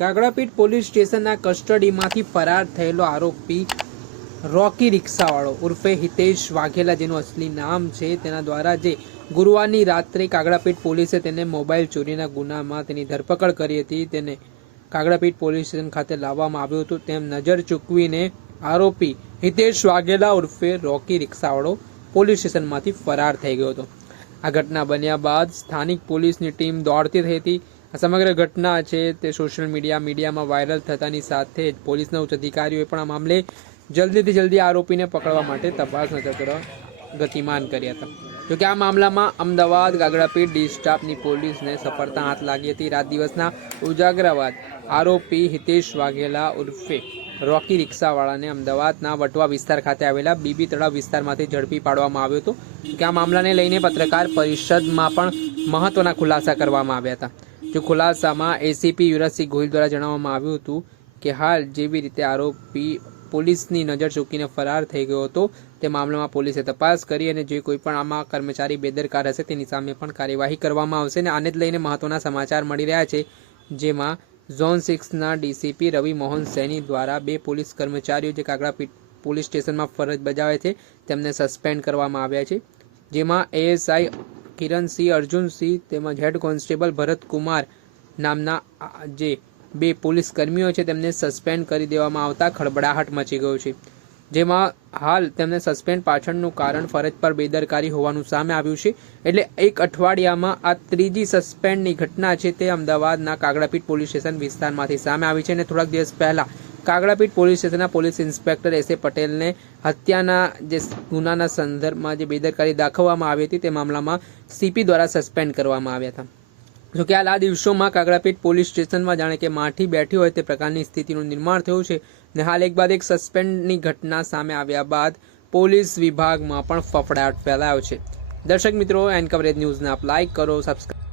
Kagdapith police સ્ટેશનના કસ્ટડીમાંથી ફરાર થયેલો આરોપી રોકી રિક્ષાવાળો ઉર્ફે હિતેશ વાઘેલા, જેનું અસલી નામ છે, તેના દ્વારા જે ગુરુવારની રાત્રે કાગડાપીઠ પોલીસે તેને મોબાઈલ ચોરીના ગુનામાં તેની ધરપકડ કરી હતી, તેને કાગડાપીઠ પોલીસ સ્ટેશન ખાતે લાવવામાં આવ્યું હતું. તેમ નજર ચૂકવીને આરોપી હિતેશ વાઘેલા ઉર્ફે રોકી રિક્ષાવાળો પોલીસ સ્ટેશનમાંથી ફરાર થઈ ગયો હતો. આ ઘટના બન્યા બાદ સ્થાનિક પોલીસની ટીમ દોડતી થઈ હતી. આ સમગ્ર ઘટના છે તે સોશિયલ મીડિયામાં વાયરલ થતાની સાથે જ પોલીસના ઉચ્ચ અધિકારીઓએ પણ આ મામલે જલ્દીથી જલ્દી આરોપીને પકડવા માટે તપાસના ચક્ર ગતિમાન કર્યા હતા. જોકે આ મામલામાં અમદાવાદ કાગડાપીઠ ડી સ્ટાફની પોલીસને સફળતા હાથ લાગી હતી. રાત દિવસના ઉજાગરા બાદ આરોપી હિતેશ વાઘેલા ઉર્ફે રોકી રિક્ષાવાળાને અમદાવાદના વટવા વિસ્તાર ખાતે આવેલા બીબી તળાવ વિસ્તારમાંથી ઝડપી પાડવામાં આવ્યો હતો. કે આ મામલાને લઈને પત્રકાર પરિષદમાં પણ મહત્વના ખુલાસા કરવામાં આવ્યા હતા. જો ખુલાસામાં એસીપી યુવરાજસિંહ ગોહિલ દ્વારા જણાવવામાં આવ્યું હતું કે હાલ જેવી રીતે આરોપી પોલીસની નજર ચૂકીને ફરાર થઈ ગયો હતો, તે મામલામાં પોલીસે તપાસ કરી અને જે કોઈ પણ આમાં કર્મચારી બેદરકાર હશે તેની સામે પણ કાર્યવાહી કરવામાં આવશે. અને આને જ લઈને મહત્વના સમાચાર મળી રહ્યા છે, જેમાં ઝોન 6ના ડીસીપી રવિ મોહન સૈની દ્વારા 2 પોલીસ કર્મચારીઓ જે કાગડાપીઠ પોલીસ સ્ટેશનમાં ફરજ બજાવે છે તેમને સસ્પેન્ડ કરવામાં આવ્યા છે. જેમાં એએસઆઈ કિરણસિંહ અર્જુનસિંહ તેમજ હેડ કોન્સ્ટેબલ ભરતકુમાર નામના જે 2 પોલીસ કર્મીઓ છે તેમને સસ્પેન્ડ કરી દેવામાં આવતા ખળબળાહટ મચી ગયો છે. જેમાં હાલ તેમને સસ્પેન્ડ પાછળનું કારણ ફરજ પર બેદરકારી હોવાનું સામે આવ્યું છે. એટલે એક અઠવાડિયામાં આ ત્રીજી સસ્પેન્ડની ઘટના છે તે અમદાવાદના કાગડાપીઠ પોલીસ સ્ટેશન વિસ્તારમાંથી સામે આવી છે. અને થોડાક દિવસ પહેલા કાગડાપીઠ પોલીસ સ્ટેશનના પોલીસ ઇન્સ્પેક્ટર એસ એ પટેલને હત્યાના જે ગુનાના સંદર્ભમાં જે બેદરકારી દાખવવામાં આવી હતી તે મામલામાં સીપી દ્વારા સસ્પેન્ડ કરવામાં આવ્યા હતા. જોકે હાલ આ દિવસોમાં કાગડાપીઠ પોલીસ સ્ટેશનમાં જાણે કે માઠી બેઠી હોય તે પ્રકારની સ્થિતિનું નિર્માણ થયું છે. ને હાલ એક બાદ એક સસ્પેન્ડની ઘટના સામે આવ્યા બાદ પોલીસ વિભાગમાં પણ ફફડાટ ફેલાયો છે. દર્શક મિત્રો, એન કવરેજ ન્યૂઝને આપ લાઇક કરો, સબસ્ક્રાઇબ